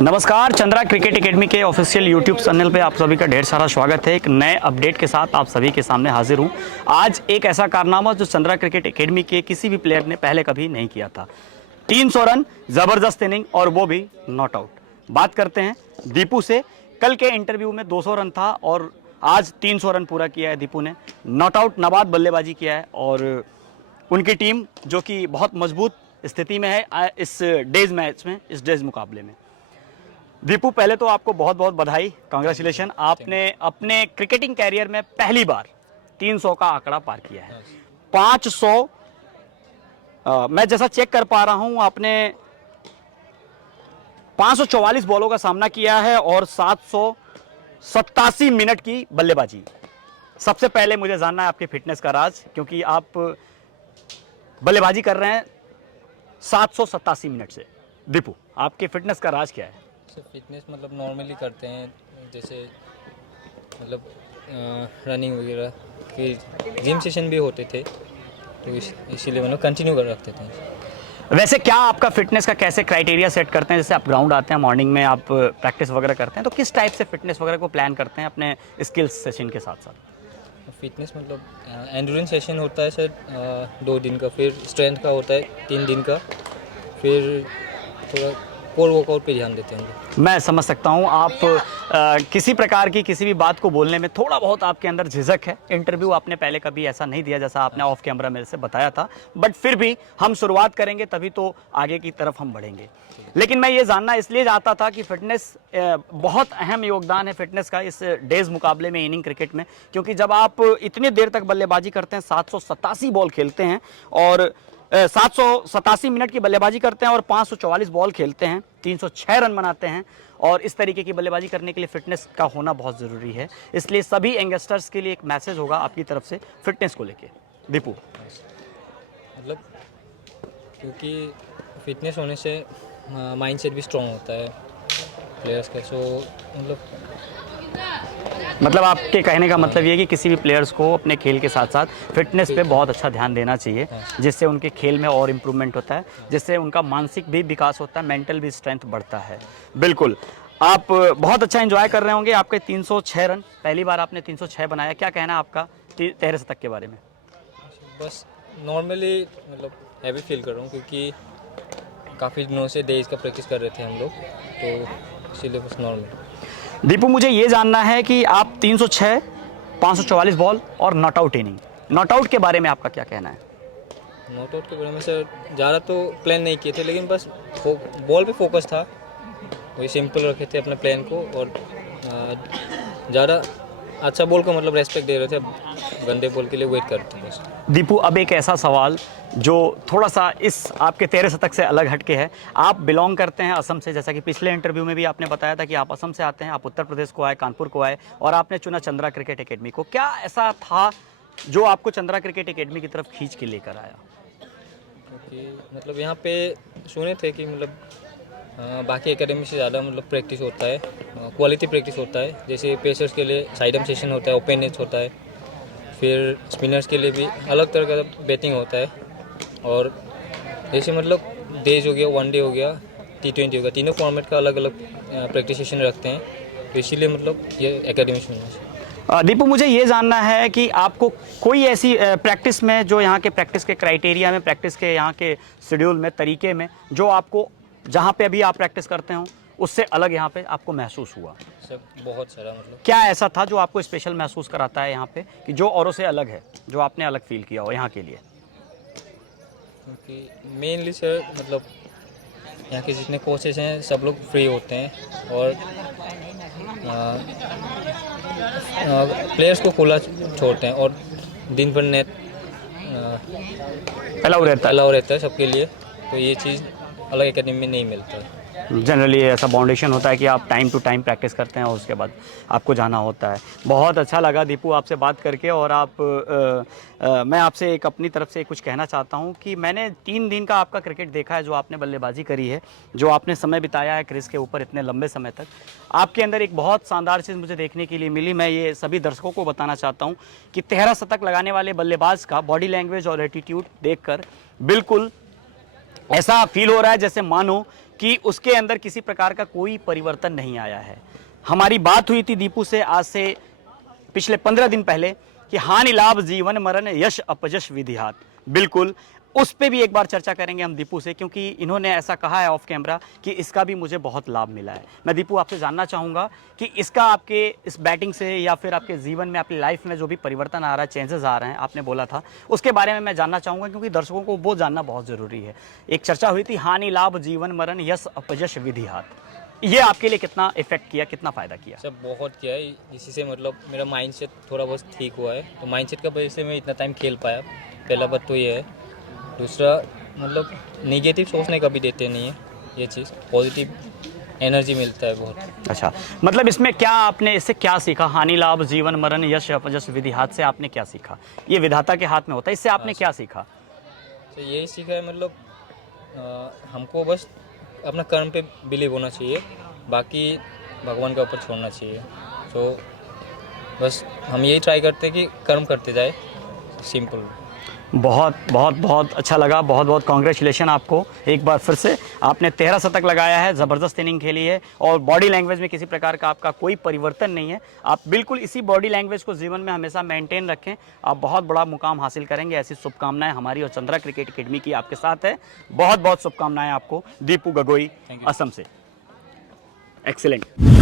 नमस्कार, Chandra cricket academy के official YouTube channel पे आप सभी का ढेर सारा स्वागत है। एक नए अपडेट के साथ आप सभी के सामने हाजिर हूँ। आज एक ऐसा कारनामा जो चंद्रा क्रिकेट एकेडमी के किसी भी प्लेयर ने पहले कभी नहीं किया था। 300 रन, जबरदस्त इनिंग और वो भी नॉट आउट। बात करते हैं दीपू से। कल के इंटरव्यू में 200 रन था और आज 300 रन पूरा किया है दीपू ने। नॉट आउट नाबाद बल्लेबाजी किया है और उनकी टीम जो कि बहुत मजबूत स्थिति में है इस डेज मैच में, इस डेज मुकाबले में। दीपू, पहले तो आपको बहुत बहुत बधाई, कांग्रेचुलेशन। आपने अपने क्रिकेटिंग कैरियर में पहली बार 300 का आंकड़ा पार किया है। 500 मैं जैसा चेक कर पा रहा हूं, आपने 544 बॉलों का सामना किया है और 787 मिनट की बल्लेबाजी। सबसे पहले मुझे जानना है आपकी फिटनेस का राज, क्योंकि आप बल्लेबाजी कर रहे हैं 787 मिनट से। दीपू, आपकी फिटनेस का राज क्या है? फिटनेस मतलब नॉर्मली करते हैं, जैसे मतलब रनिंग वगैरह, फिर जिम सेशन भी होते थे, तो इसीलिए मतलब कंटिन्यू कर रखते थे। वैसे क्या आपका फिटनेस का कैसे क्राइटेरिया सेट करते हैं? जैसे आप ग्राउंड आते हैं, मॉर्निंग में आप प्रैक्टिस वगैरह करते हैं, तो किस टाइप से फिटनेस वगैरह को प्लान करते हैं अपने स्किल्स सेशन के साथ साथ? फिटनेस मतलब एंड्योरेंस सेशन होता है सर 2 दिन का, फिर स्ट्रेंथ का होता है 3 दिन का, फिर थोड़ा कोर वर्कआउट पे ध्यान देते हैं। मैं समझ सकता हूं आप किसी प्रकार की किसी भी बात को बोलने में थोड़ा बहुत आपके अंदर झिझक है। इंटरव्यू आपने पहले कभी ऐसा नहीं दिया जैसा आपने ऑफ कैमरा मेरे से बताया था, बट फिर भी हम शुरुआत करेंगे तभी तो आगे की तरफ हम बढ़ेंगे। लेकिन मैं ये जानना इसलिए चाहता था कि फिटनेस बहुत अहम योगदान है फिटनेस का इस डेज मुकाबले में, इनिंग क्रिकेट में, क्योंकि जब आप इतनी देर तक बल्लेबाजी करते हैं, 787 बॉल खेलते हैं और 787 मिनट की बल्लेबाजी करते हैं और 544 बॉल खेलते हैं, 306 रन बनाते हैं, और इस तरीके की बल्लेबाजी करने के लिए फिटनेस का होना बहुत ज़रूरी है। इसलिए सभी यंगस्टर्स के लिए एक मैसेज होगा आपकी तरफ से फिटनेस को लेके। दीपू, मतलब क्योंकि फिटनेस होने से माइंडसेट भी स्ट्रॉन्ग होता है प्लेयर्स का, सो मतलब आपके कहने का मतलब ये है कि किसी भी प्लेयर्स को अपने खेल के साथ साथ फिटनेस पे बहुत अच्छा ध्यान देना चाहिए, जिससे उनके खेल में और इम्प्रूवमेंट होता है, जिससे उनका मानसिक भी विकास होता है, मेंटल भी स्ट्रेंथ बढ़ता है। बिल्कुल, आप बहुत अच्छा एंजॉय कर रहे होंगे। आपके 306 रन, पहली बार आपने 306 बनाया, क्या कहना है आपका तेरे शतक के बारे में? बस नॉर्मली मतलब हैवी फील कर रहा हूँ, क्योंकि काफ़ी दिनों से डेज का प्रैक्टिस कर रहे थे हम लोग, तो इसीलिए बस नॉर्मल। दीपू, मुझे ये जानना है कि आप 306, 544 बॉल और not out inning, not out के बारे में आपका क्या कहना है? नॉट आउट के बारे में सर ज़्यादा तो प्लान नहीं किए थे, लेकिन बस बॉल पे फोकस था, वही सिंपल रखे थे अपने प्लान को, और ज़्यादा अच्छा बॉल को मतलब रेस्पेक्ट दे रहे थे, गंदे बॉल के लिए वेट करते थे बस। दीपू, अब एक ऐसा सवाल जो थोड़ा सा इस आपके 13 शतक से अलग हटके है। आप बिलोंग करते हैं असम से, जैसा कि पिछले इंटरव्यू में भी आपने बताया था कि आप असम से आते हैं। आप उत्तर प्रदेश को आए, कानपुर को आए और आपने चुना चंद्रा क्रिकेट एकेडमी को। क्या ऐसा था जो आपको चंद्रा क्रिकेट एकेडमी की तरफ खींच के लेकर आया? क्योंकि मतलब यहाँ पे सुने थे कि मतलब बाकी एकेडमी से ज़्यादा मतलब प्रैक्टिस होता है, क्वालिटी प्रैक्टिस होता है। जैसे पेसर्स के लिए साइडम सेशन होता है, ओपन नेच होता है, फिर स्पिनर्स के लिए भी अलग तरह का बैटिंग होता है, और जैसे मतलब डेज हो गया, वनडे हो गया, T20 हो गया, तीनों फॉर्मेट का अलग अलग प्रैक्टिस सेशन रखते हैं, तो इसीलिए मतलब ये एकेडमी चुना। दीपू, मुझे ये जानना है कि आपको कोई ऐसी प्रैक्टिस में, जो यहाँ के प्रैक्टिस के क्राइटेरिया में, प्रैक्टिस के यहाँ के शेड्यूल में, तरीके में, जो आपको जहाँ पे अभी आप प्रैक्टिस करते हो उससे अलग यहाँ पे आपको महसूस हुआ? सब बहुत सारा मतलब क्या ऐसा था जो आपको स्पेशल महसूस कराता है यहाँ पे, कि जो औरों से अलग है, जो आपने अलग फील किया हो यहाँ के लिए? क्योंकि मेनली सर मतलब यहाँ के जितने कोचेस हैं सब लोग फ्री होते हैं, और प्लेयर्स को खुला छोड़ते हैं, और दिन भर नेट अलाउ रहता है सबके लिए, तो ये चीज़ अलग एकेडमी में नहीं मिलता है। जनरली ऐसा बाउंडेशन होता है कि आप टाइम टू टाइम प्रैक्टिस करते हैं और उसके बाद आपको जाना होता है। बहुत अच्छा लगा दीपू आपसे बात करके, और मैं आपसे एक अपनी तरफ से कुछ कहना चाहता हूं कि मैंने 3 दिन का आपका क्रिकेट देखा है, जो आपने बल्लेबाजी करी है, जो आपने समय बिताया है क्रीज के ऊपर इतने लंबे समय तक। आपके अंदर एक बहुत शानदार चीज़ मुझे देखने के लिए मिली। मैं ये सभी दर्शकों को बताना चाहता हूँ कि 13 शतक लगाने वाले बल्लेबाज का बॉडी लैंग्वेज और एटीट्यूड देखकर बिल्कुल ऐसा फील हो रहा है जैसे मानो कि उसके अंदर किसी प्रकार का कोई परिवर्तन नहीं आया है। हमारी बात हुई थी दीपू से आज से पिछले 15 दिन पहले कि हानि लाभ जीवन मरण यश अपयश विधिहात, बिल्कुल उस पे भी एक बार चर्चा करेंगे हम दीपू से, क्योंकि इन्होंने ऐसा कहा है ऑफ कैमरा कि इसका भी मुझे बहुत लाभ मिला है। मैं दीपू आपसे जानना चाहूँगा कि इसका आपके इस बैटिंग से या फिर आपके जीवन में, आपकी लाइफ में जो भी परिवर्तन आ रहा है, चेंजेस आ रहे हैं, आपने बोला था, उसके बारे में मैं जानना चाहूँगा, क्योंकि दर्शकों को वो जानना बहुत ज़रूरी है। एक चर्चा हुई थी हानि लाभ जीवन मरण यश अपयश विधिहात, ये आपके लिए कितना इफेक्ट किया, कितना फ़ायदा किया? सब बहुत किया है, इसी से मतलब मेरा माइंडसेट थोड़ा बहुत ठीक हुआ है। तो माइंडसेट का वजह से मैं इतना टाइम खेल पाया। पहला बात तो ये है। दूसरा मतलब नेगेटिव सोचने का भी देते नहीं है, ये चीज़ पॉजिटिव एनर्जी मिलता है बहुत। अच्छा, मतलब इसमें क्या आपने, इससे क्या सीखा? हानि लाभ जीवन मरण यश अपयश विधिहात से आपने क्या सीखा? ये विधाता के हाथ में होता है, इससे आपने क्या सीखा? तो यही सीखा है मतलब हमको बस अपना कर्म पे बिलीव होना चाहिए, बाकी भगवान के ऊपर छोड़ना चाहिए। तो बस हम यही ट्राई करते हैं कि कर्म करते जाए, सिंपल। बहुत बहुत बहुत अच्छा लगा, बहुत बहुत कॉन्ग्रेचुलेशन आपको एक बार फिर से। आपने 13 शतक लगाया है, ज़बरदस्त इनिंग खेली है और बॉडी लैंग्वेज में किसी प्रकार का आपका कोई परिवर्तन नहीं है। आप बिल्कुल इसी बॉडी लैंग्वेज को जीवन में हमेशा मेंटेन रखें, आप बहुत बड़ा मुकाम हासिल करेंगे। ऐसी शुभकामनाएं हमारी और चंद्रा क्रिकेट एकेडमी की आपके साथ है। बहुत बहुत शुभकामनाएं आपको। दीपू गगोई, असम से। एक्सीलेंट।